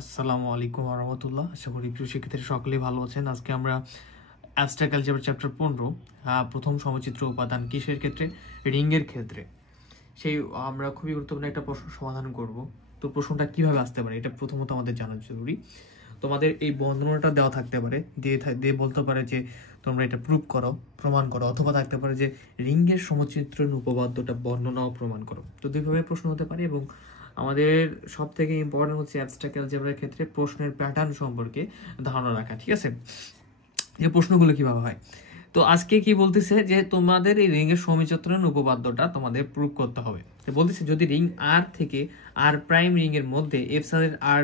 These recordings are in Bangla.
আসসালামু আলাইকুম ওয়া রাহমাতুল্লাহ। আশা করি প্রিয় শিক্ষার্থীরা সকলেই ভালো আছেন। আজকে আমরা অ্যাবস্ট্রাক্ট অ্যালজেব্রা চ্যাপ্টার 15 প্রথম সমচিত্র উপাদান কিসের ক্ষেত্রে, রিং এর ক্ষেত্রে, সেই আমরা খুবই গুরুত্বপূর্ণ একটা প্রশ্ন সমাধান করব। তো প্রশ্নটা কিভাবে আসতে পারে এটা প্রথমত আমাদের জানা জরুরি। তোমাদের এই বর্ণনাটা দেওয়া থাকতে পারে, দিয়ে বলতে পারে যে তোমরা এটা প্রুভ করো, প্রমাণ করো, অথবা থাকতে পারে যে রিংয়ের সমচিত্রণ উপপাদ্যটা বর্ণনা ও প্রমাণ করো। তো দুইভাবে প্রশ্ন হতে পারে এবং আমাদের সব থেকে ইম্পর্টেন্ট হচ্ছে অ্যাবস্ট্রাক্ট অ্যালজেব্রার ক্ষেত্রে প্রশ্নের প্যাটার্ন সম্পর্কে ধারণা রাখা। ঠিক আছে, যে প্রশ্নগুলো কিভাবে হয়। তো আজকে কি বলতেছে যে তোমাদের এই রিং এর সমচিত্রণ উপপাদ্যটা তোমাদের প্রুভ করতে হবে। বলতেছে যদি রিং আর থেকে আর প্রাইম রিং এর মধ্যে এফ সাদের আর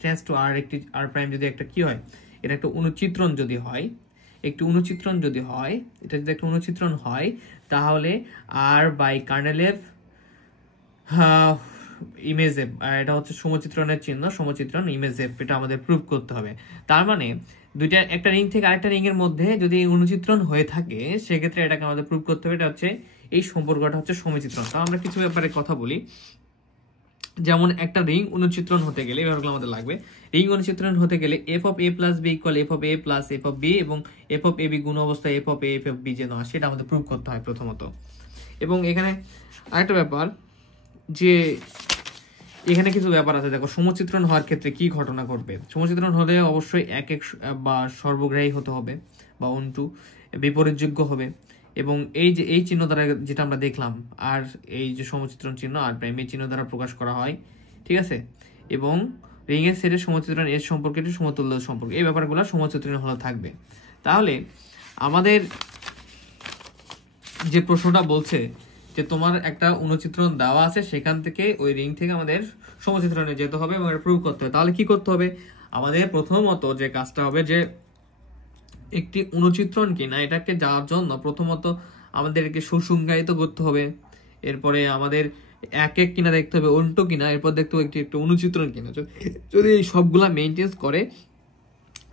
টেন্ডস টু আর একটি আর প্রাইম যদি একটা কি হয়, এটা একটা অনুচিত্রণ যদি হয়, একটি অনুচিত্রণ যদি হয়, এটা যদি একটা অনুচিত্রণ হয়, তাহলে R by kernel F image F, এটা হচ্ছে সমচিত্রণের চিহ্ন, সমচিত্রণ ইমেজ এফ, এটা আমাদের প্রুভ করতে হবে। তার মানে দুইটা, একটা রিং থেকে আরেকটা রিং এর মধ্যে যদি অনুচিত্রণ হয়ে থাকে সেক্ষেত্রে এটাকে আমাদের প্রুভ করতে হবে। এটা হচ্ছে এই সম্পর্কটা হচ্ছে সমচিত্রণ। তো আমরা কিছু ব্যাপারে কথা বলি, যেমন একটা রিং অনুচিত্রণ হতে গেলে ব্যাপারগুলো আমাদের লাগবে। রিং অনুচিত্রণ হতে গেলে f of a plus B equal F of a plus f of b এবং এফ অফ এ বি গুণ অবস্থায় f of a f of b যেন আসে, এটা আমাদের প্রুভ করতে হয় প্রথমত। এবং এখানে আরেকটা ব্যাপার যে এখানে কিছু ব্যাপার আছে, দেখো সমচিত্রণ হওয়ার ক্ষেত্রে কি ঘটনা ঘটবে। সমচিত্রণ হলে অবশ্যই এক এক বা সর্বগ্রাহী হতে হবে বা অন্টু বিপরীতযোগ্য হবে। এবং এই যে এই চিহ্ন দ্বারা যেটা আমরা দেখলাম, আর এই যে সমচিত্রণ চিহ্ন আর প্রাইম, এই চিহ্ন দ্বারা প্রকাশ করা হয়। ঠিক আছে, এবং রিং এর সেটের সমচিত্রণ এর সম্পর্কে সমতুল্য সম্পর্ক, এই ব্যাপারগুলো সমচিত্রণ হলে থাকবে। তাহলে আমাদের যে প্রশ্নটা বলছে যে তোমার একটা অনুচিত্রণ দেওয়া আছে, সেখান থেকে ওই রিং থেকে আমাদের সমচিত্রণে যেতে হবে এবং এটা প্রুভ করতে হবে। তাহলে কি করতে হবে, আমাদের প্রথমত যে কাজটা হবে যে একটি অনুচিত্রণ কিনা এটাকে যাওয়ার জন্য প্রথমত আমাদেরকে সুসংজ্ঞায়িত করতে হবে। এরপরে আমাদের এক এক কিনা দেখতে হবে, অন্টো কিনা, এরপর দেখতে হবে একটি অনুচিত্রণ কিনা। যদি এই সবগুলা মেনটেন করে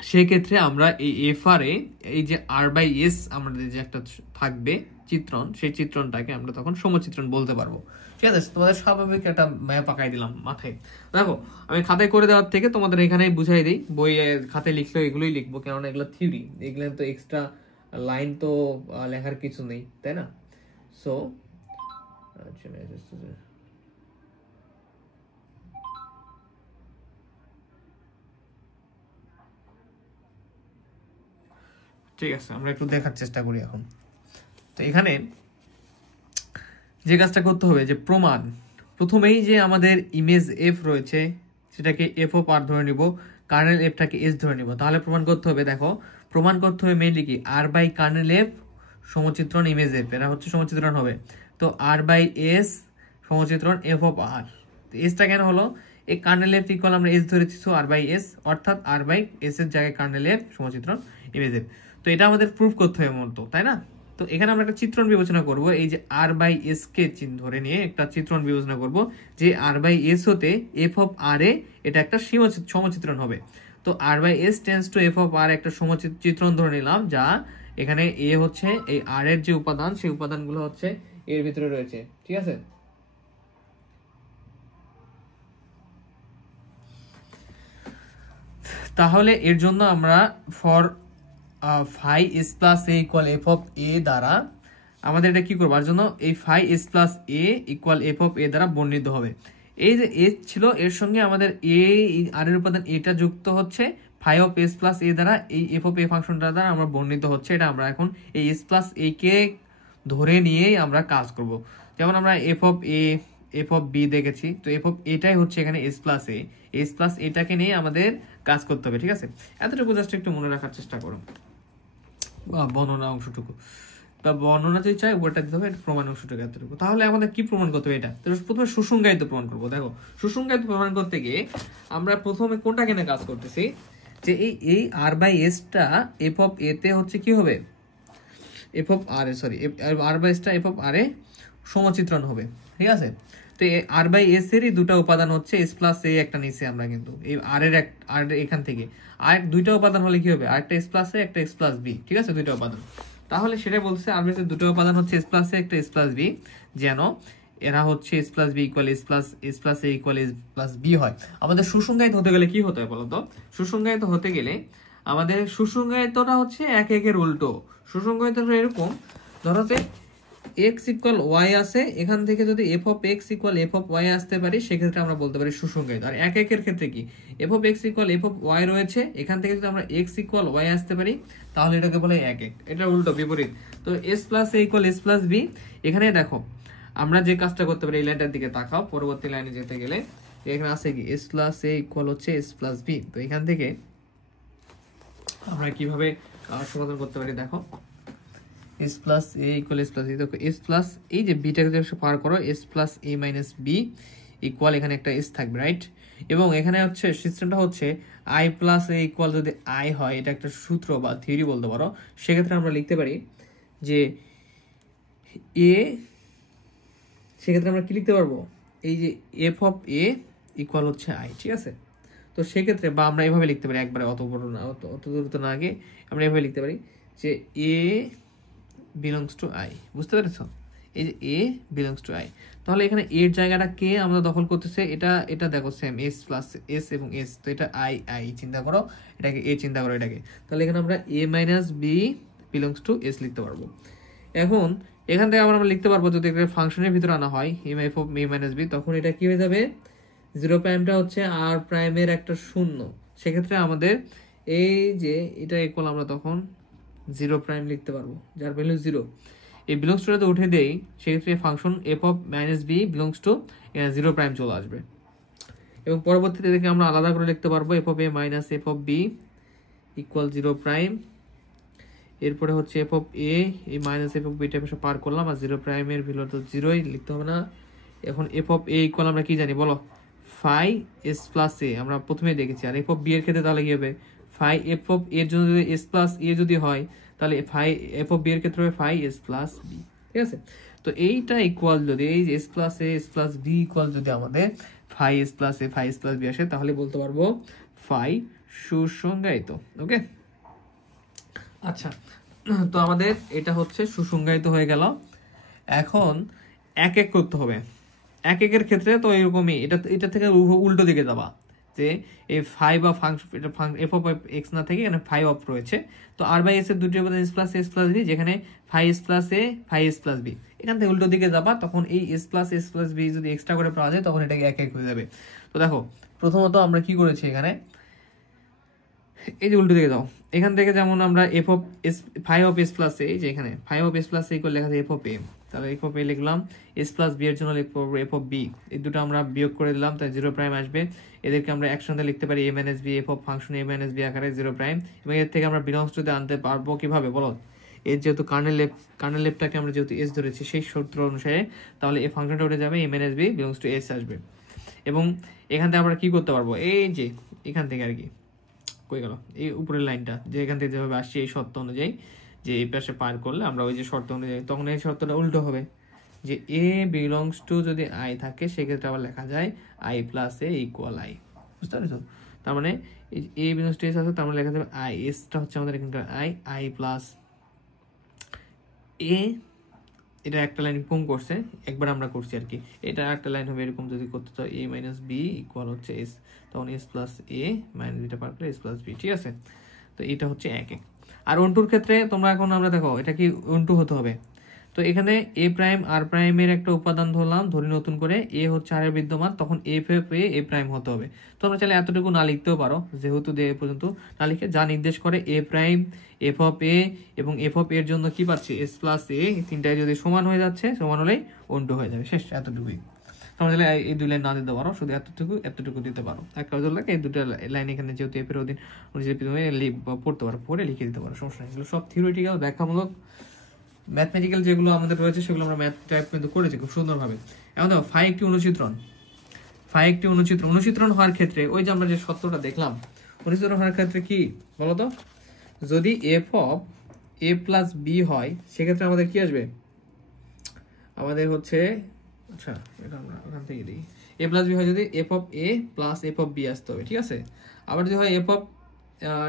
সেক্ষেত্রে আমরা এই এফ আর এ এই যে আর বাই এস আমাদের যে একটা থাকবে চিত্রণ, সেই চিত্রণটাকে আমরা তখন সমচিত্রণ বলতে পারবো। ঠিক আছে, তোমাদের স্বাভাবিক একটা ম্যাপ আঁকাই দিলাম মাথায়। দেখো আমি খাতায় করে দেওয়ার থেকে তোমাদের এখানেই বুঝাই দিই, বইয়ে খাতায় লিখলেও এগুলোই লিখবো, কেননা এগুলো থিওরি, এগুলো তো এক্সট্রা লাইন তো লেখার কিছু নেই, তাই না? সো ঠিক আছে, আমরা একটু দেখার চেষ্টা করি এখন। তো এখানে যে কাজটা করতে হবে যে প্রমাণ, প্রথমেই যে আমাদের ইমেজ এফ রয়েছে সেটাকে এফ অফ আর ধরে নিব, কার্নেল এফটাকে এস ধরে নিব। তাহলে প্রমাণ করতে হবে, দেখো প্রমাণ করতে হবে মেইনলি কি, আর বাই কার্নেল এফ সমচিত্রণ ইমেজ এফ, এরা হচ্ছে সমচিত্রণ হবে। তো আর বাই এস সমচিত্রণ এফ অফ আর, এসটা কেন হলো, এই কার্নেল এফ ইকুয়াল আমরা এস ধরেছি, সো আর বাই এস, অর্থাৎ আর বাই এস এর জায়গায় কার্নেল এফ সমচিত্রণ ইমেজ এফ। তো এটা আমাদের প্রুফ করতে হবে মূলত, তাই না? তো এখানে আমরা একটা চিত্রণ বিবেচনা করব, এই যে আর বাই এস কে ধরে নিয়ে একটা চিত্রণ বিবেচনা করব যে আর বাই এস হতে এফ অফ আর এ এটা একটা সমচিত্রণ হবে। তো R by S tends to F of R একটা সমচিত্রণ ধরে নিলাম, যা এখানে এ হচ্ছে এই আর এর যে উপাদান, সেই উপাদানগুলো হচ্ছে এর ভিতরে রয়েছে। ঠিক আছে, তাহলে এর জন্য আমরা for phi S plus A equal F of A দ্বারা আমাদের এটা কি করবো, আর জন্য এই phi S plus A equal F of A দ্বারা বর্ণিত হবে। এই যে এ ছিল এর সঙ্গে আমাদের এ আর এর উপাদান এটা যুক্ত হচ্ছে ফাই অফ এস প্লাস এ দ্বারা, এই এফ অফ এ ফাংশনটা দ্বারা আমরা বর্ণিত হচ্ছে। এটা আমরা এখন এই এস প্লাস এ কে ধরে নিয়েই আমরা কাজ করব। যেমন আমরা F of a f of b দেখেছি, তো এফ অফ এটাই হচ্ছে এখানে s plus a, s plus এটাকে নিয়ে আমাদের কাজ করতে হবে। ঠিক আছে, এতটুকু জাস্ট একটু মনে রাখার চেষ্টা করো, বর্ণনা অংশটুকু বা বর্ণনা যদি চাই ওটা দিতে হবে, প্রমাণ অংশটুকু এতটুকু। তাহলে আমাদের কি প্রমাণ করতে হবে, এটা প্রথমে সুসংজ্ঞায়িত প্রমাণ করবো। দেখো সুসংজ্ঞায়িত প্রমাণ করতে গিয়ে আমরা প্রথমে কোনটা কেনে কাজ করতেছি, যে এই আর বাই এসটা এফ অফ এ তে হচ্ছে কি হবে, F of R A, sorry R by এসটা এফ অফ আর এ সমচিত্রণ হবে। ঠিক আছে, তো আর বাই এস এরই দুটা উপাদান হচ্ছে এস প্লাস এ একটা নিচে আমরা, কিন্তু এই আর এর আর এখান থেকে আর দুইটা উপাদান হলে কি হবে, আরেকটা এস প্লাস এ একটা এস প্লাস বি। ঠিক আছে, দুইটা উপাদান। তাহলে সেটা বলছে আর বেসের দুটো উপাদান হচ্ছে এস প্লাস এ একটা এস প্লাস বি, যেন এরা হচ্ছে S plus B equal S plus A equal S plus B হয়। আমাদের সুসংজ্ঞায়িত হতে গেলে কি হতে হয় বলতো? সুসংজ্ঞায়িত হতে গেলে আমাদের সুসংজ্ঞায়িতটা হচ্ছে এক একের উল্টো। সুসংজ্ঞায়িতটা এরকম, ধরো যে এক্স ইকুয়াল ওয়াই আছে, এখান থেকে যদি f of x equal F of y আসতে পারি, সেক্ষেত্রে আমরা বলতে পারি সুসংজ্ঞায়িত। আর এক একের ক্ষেত্রে কি, f of x equal F of y রয়েছে, এখান থেকে যদি আমরা এক্স ইকুয়াল ওয়াই আসতে পারি, তাহলে এটাকে বলে এক এক। এটা উল্টো, বিপরীত। তো S plus A equal S plus B, এখানে দেখো আমরা যে কাজটা করতে পারি, এই লাইনটার দিকে তাকাও, পরবর্তী লাইনে যেতে গেলে এখানে আছে কি এস প্লাস এ ইকুয়াল হচ্ছে এস প্লাস বি। তো এখান থেকে আমরা কিভাবে সমাধান করতে পারি দেখো, S plus A equal S plus B. দেখো এস প্লাস, এই যে বিটাকে যদি পার করো, এস প্লাস এ মাইনাস বি ইকুয়াল এখানে একটা এস থাকবে, রাইট? এবং এখানে হচ্ছে সিস্টেমটা হচ্ছে আই প্লাস এ ইকুয়াল যদি আই হয়, এটা একটা সূত্র বা থিওরি বলতে পারো, সেক্ষেত্রে আমরা লিখতে পারি যে এ, সেক্ষেত্রে আমরা কি লিখতে পারবো, এই যে এফ অফ এ ইকুয়াল হচ্ছে আই, ঠিক আছে? তো সেক্ষেত্রে বা আমরা এভাবে লিখতে পারি, একবারে অত বড় না, অত দূর তো না, আগে আমরা এভাবে লিখতে পারি যে এ বিলংস টু আই। বুঝতে পেরেছ? এই যে এ বিলংস টু আই, তাহলে এখানে এর জায়গাটা কে আমরা দখল করতেছে, এটা দেখো সেম এস প্লাস এস এবং এস, তো এটা আই আই চিন্তা করো, এটাকে এ চিন্তা করো এটাকে, তাহলে এখানে আমরা A minus B belongs to S লিখতে পারবো। এখন এখান থেকে আমরা লিখতে পারবো, যদি এটা ফাংশনের ভিতরে আনা হয় m f of a minus b, তখন এটা কি হয়ে যাবে, জিরো প্রাইমটা হচ্ছে আর প্রাইমের একটা শূন্য, সেক্ষেত্রে আমাদের এই যে এটা ইকুয়াল আমরা তখন জিরো প্রাইম লিখতে পারবো, যার ভ্যালু জিরো। এই বিলংস টুটাতে উঠে দেই, সেক্ষেত্রে function f of minus B belongs to zero prime চলে আসবে। এবং পরবর্তীতে দেখে আমরা আলাদা করে লিখতে পারবো f of a minus f of b equal zero prime. এরপরে হচ্ছে এফ অফ এ, এই মাইনাস এফ অফ বিটা পাশে পার করলাম, আর জিরো প্রাইমের ভ্যালু তো জিরোই, লিখতে হবে না। এখন এফ অফ এ ইকুয়াল আমরা কি জানি বলো, ফাই এস প্লাস এ, আমরা প্রথমেই দেখেছি। আর এফ অফ বি এর ক্ষেত্রে তাহলে কি হবে, ফাই এফ অফ এর জন্য যদি এস প্লাস এ যদি হয়, তাহলে ফাই এফ অফ বি এর ক্ষেত্রে হবে ফাই এস প্লাস বি, ঠিক আছে? তো এইটা ইকুয়াল যদি এই s plus a s plus B equal যদি আমাদের phi S plus a phi S plus b আসে, তাহলে বলতে পারবো ফাই সুসংজ্ঞায়িত। ওকে, আচ্ছা, তো আমাদের এটা হচ্ছে সুসংজ্ঞায়িত হয়ে গেল। এখন এক এক করতে হবে। এক একের ক্ষেত্রে তো এরকমই, এটা থেকে উল্টো দিকে যাবা, যে এই ফাইভ বা ফাংশন, এটা এফ অফ এক্স না থেকে এখানে ফাইভ অফ রয়েছে, তো আর বাই এস এর দুটি এস প্লাস বি, যেখানে phi S plus a phi S plus B, এখান থেকে উল্টো দিকে যাবা, তখন এই এস প্লাস বি যদি এক্সট্রা করে পাওয়া যায়, তখন এটাকে এক এক হয়ে যাবে। তো দেখো প্রথমত আমরা কি করেছি, এখানে এই যে উল্টো দিকে দাও, এখান থেকে যেমন আমরা F of S phi of S plus A, যে এখানে phi of S plus A করে লেখা আছে এফ অফ এ, তাহলে এফ অফ এ লিখলাম, এস প্লাস বি এর জন্য লিখবো এফ অফ বি, এই দুটো আমরা বিয়োগ করে দিলাম, তাই জিরো প্রাইম আসবে। এদেরকে আমরা একসঙ্গে লিখতে পারি m n s b, f of function m n s b আকারে জিরো প্রাইম। এবং এর থেকে আমরা বিলংস টুতে আনতে পারবো কিভাবে বলো, এর যেহেতু কার্নেল লেফটটাকে আমরা যেহেতু এস ধরেছি সেই সূত্র অনুসারে, তাহলে এই ফাংশনটা উঠে যাবে, m n s b belongs to s আসবে। এবং এখান থেকে আমরা কি করতে পারবো, এই যে এখান থেকে আর কি কই গেল, এই উপরের লাইনটা যে এখান থেকে যেভাবে আসছে এই শর্ত অনুযায়ী, যে এই পাশে পার করলে আমরা ওই যে শর্ত অনুযায়ী, তখন এই শর্তটা উল্টো হবে, যে এ বিলংস টু যদি আই থাকে, সেক্ষেত্রে আবার লেখা যায় I plus A equal I. বুঝতে পারছো? তার মানে এ বিলংস টু এস আছে, তার মানে লেখা যাবে আই, এসটা হচ্ছে আমাদের এখানকার আই প্লাস এ। এটা একটা লাইন কম করছে, একবার আমরা করছি আর কি, এটা একটা লাইন হবে এরকম, যদি করতে চাও এ মাইনাস বি ইকুয়াল হচ্ছে এস, তখন এস প্লাস এ মাইনাস বিটা পার করে এস প্লাস বি, ঠিক আছে? তো এটা হচ্ছে এক এক। আর অন্টুর ক্ষেত্রে তোমরা এখন আমরা দেখো এটা কি অন্টু হতে হবে, তো এখানে এ প্রাইম আর প্রাইমের একটা উপাদান ধরলাম, ধরি নতুন করে এ হচ্ছে আর এর বিদ্যমান, তখন এফ এফ এ প্রাইম হতে হবে। তো আমরা চাইলে এতটুকু না লিখতেও পারো, যেহেতু এ পর্যন্ত না লিখে যা নির্দেশ করে এ প্রাইম এফ অফ এ এবং এফ অফ এর জন্য কি পাচ্ছি এস প্লাস এ, তিনটায় যদি সমান হয়ে যাচ্ছে, সমান হলেই অন্টু হয়ে যাবে, শেষ, এতটুকুই। তোমরা চাইলে এই দুই লাইন না দিতে পারো, শুধু এতটুকু দিতে পারো। এক কাজ হলো এই দুটো লাইন এখানে যেহেতু এফ এর অধীন পড়তে পারো, পড়ে লিখে দিতে পারো, সমস্যা নেই। এগুলো সব থিওরিটিক্যাল ব্যাখ্যামূলক ম্যাথমেটিক্যাল যেগুলো আমাদের রয়েছে, সেগুলো আমরা ম্যাথ টাইপ কিন্তু করেছি খুব সুন্দরভাবে। এখন দেখো ফাই একটি অনুচিত্রণ হওয়ার ক্ষেত্রে ওই যে আমরা যে সত্যটা দেখলাম, অনুচিত্রণ হওয়ার ক্ষেত্রে কি বলতো, যদি f of a plus B হয়, সেক্ষেত্রে আমাদের কি আসবে, আমাদের হচ্ছে, আচ্ছা এটা আমরা ওখান থেকে দিই, এ প্লাস বি হয় যদি f of a plus f of b আসতে হবে, ঠিক আছে? আবার যদি হয় এফ অফ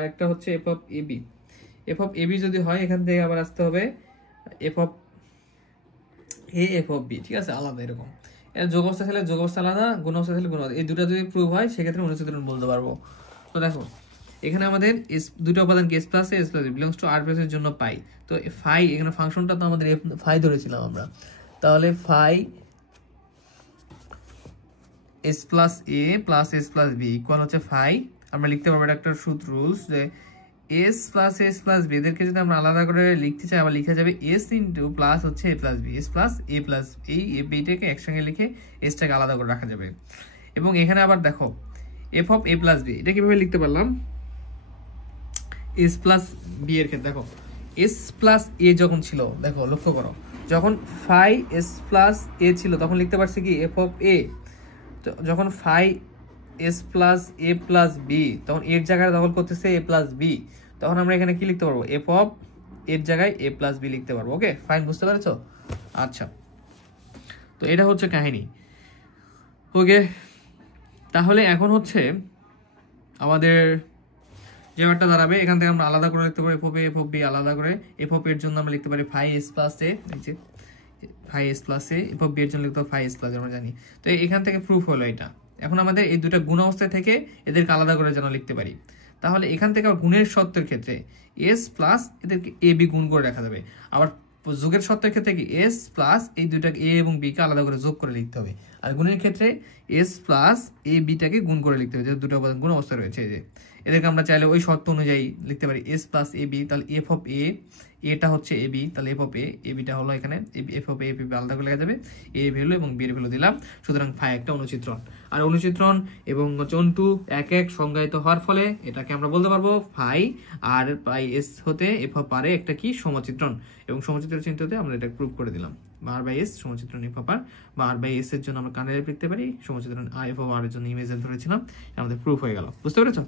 একটা হচ্ছে এফ অফ এ বি যদি হয়, এখান থেকে আবার আসতে হবে F of a f of b, ঠিক আছে, আলাদা এরকম। এর যোগ অবস্থা থাকলে যোগ অবস্থা আলাদা, গুণ অবস্থা থাকলে গুণ আলাদা। এই দুটো যদি প্রুভ হয় সেক্ষেত্রে অনুচিত্রণ বলতে পারবো। তো দেখো এখানে আমাদের দুটো উপাদান কি s plus a s plus b belongs to r plus এর জন্য পাই। তো ফাই এখানে ফাংশনটা তো আমাদের ফাই ধরেছিলাম আমরা, তাহলে phi S plus A plus S plus B equal হচ্ছে ফাই। আমরা লিখতে পারবো এটা একটা সূত্র রুলস, যে এস প্লাস বি এদেরকে যদি আমরা আলাদা করে লিখতে চাই আবার লিখা যাবে এস ইন্টু প্লাস হচ্ছে এ plus B, S plus A plus, এই বিটাকে একসঙ্গে লিখে এসটাকে আলাদা করে রাখা যাবে। এবং এখানে আবার দেখো f of a plus b, এটা কিভাবে লিখতে পারলাম, এস প্লাস বি এর ক্ষেত্রে দেখো এস প্লাস এ যখন ছিল, দেখো লক্ষ্য করো, যখন ফাই এস প্লাস এ ছিল তখন লিখতে পারছি কি এফ অফ এ। যখন phi S plus A plus B, তখন এর জায়গায় দখল করতেছে এ প্লাস বি, তখন আমরা এখানে কি লিখতে পারবো, এফ অফ এর জায়গায় এ প্লাস বি লিখতে পারবো। ওকে ফাইন, বুঝতে পেরেছো? আচ্ছা, তো এটা হচ্ছে কাহিনী। ওকে, তাহলে এখন হচ্ছে আমাদের যে ব্যাপারটা দাঁড়াবে, এখান থেকে আমরা আলাদা করে লিখতে পারি f of a f of b আলাদা করে। এফ অফ এর জন্য আমরা লিখতে পারি phi S plus a, phi S plus a, f of b এর জন্য লিখতে পারি ফাই এস প্লাস, আমরা জানি। তো এখান থেকে প্রুফ হলো এটা। এখন আমাদের এই দুটা গুণ অবস্থায় থেকে এদেরকে আলাদা করে যেন লিখতে পারি। তাহলে এখান থেকে আবার গুণের শর্তের ক্ষেত্রে এস প্লাস এদেরকে এ বি গুণ করে রাখা যাবে। আবার যোগের শর্তের ক্ষেত্রে কি এস প্লাস এই দুইটাকে এ এবং বি কে আলাদা করে যোগ করে লিখতে হবে। আর গুণের ক্ষেত্রে এস প্লাস এ বিটাকে গুণ করে লিখতে হবে, যে দুটো উপাদান গুণ অবস্থা রয়েছে। এই যে এদেরকে আমরা চাইলে ওই শর্ত অনুযায়ী লিখতে পারি এস প্লাস এ বি, তাহলে এফ অফ এ, এটা হচ্ছে এ বি, তাহলে এফ অফ এ বিটা হলো এখানে এফ অফ এ বি আলাদা করে লেখা যাবে, এ ভ্যালু এবং বি এর ভ্যালু দিলাম। সুতরাং ফাই একটা অনুচিত্রণ। আর অনুচিত্রণ এবং চন্টু এক এক সংজ্ঞায়িত হওয়ার ফলে এটাকে আমরা বলতে পারবো ফাই আর পাই এস হতে এফ অফ আর একটা কি সমচিত্রণ, এবং সমচিত্র চিহ্নতে আমরা এটা প্রুভ করে দিলাম। আর বাই এস সমচিত্রণ এফ অফ আর, বা আর বাই এস এর জন্য আমরা কানেক্ট লিখতে পারি, সমচিত্রণ এফ অফ আর এর জন্য ইমেজ ধরেছিলাম, আমাদের প্রুফ হয়ে গেল। বুঝতে পেরেছো?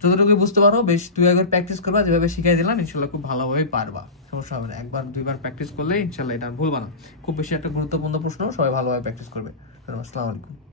যতটুকু বুঝতে পারো বেশ দুই একবার প্র্যাকটিস করবা, যেভাবে শিখাই দিলাম ইনশাল্লাহ খুব ভালোভাবে পারবা, সমস্যা হবে না। একবার দুইবার প্র্যাকটিস করলে ইনশাল্লাহ এটা ভুলবা না। খুব বেশি একটা গুরুত্বপূর্ণ প্রশ্ন, সবাই ভালোভাবে প্র্যাকটিস করবে। আসসালামু আলাইকুম।